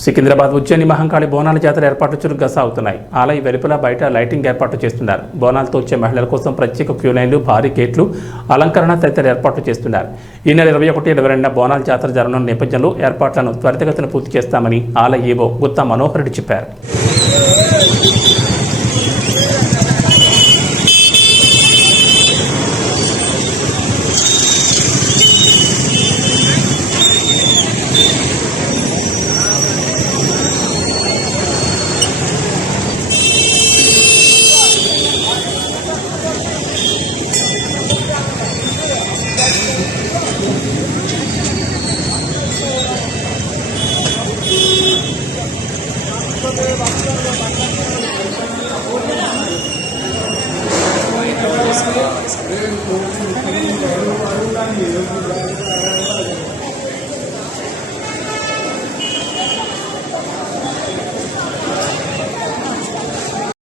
సికింద్రాబాద్ ఉజ్జయిని మహంకాళి బోనాల జాతర ఏర్పాట్లు చురుగ్గా సాగుతున్నాయి. ఆలయ వెలుపల బయట లైటింగ్ ఏర్పాట్లు చేస్తున్నారు. బోనాలతో వచ్చే మహిళల కోసం ప్రత్యేక క్యూ లైన్లు, భారీ గేట్లు, అలంకరణ తదితర ఏర్పాట్లు చేస్తున్నారు. ఈ నెల 21, 22 బోనాల జాతర జరగనున్న నేపథ్యంలో ఏర్పాట్లను త్వరితగతిన పూర్తి చేస్తామని ఆలయ ఈవో గుత్తా మనోహర్ రెడ్డి చెప్పారు. Gracias.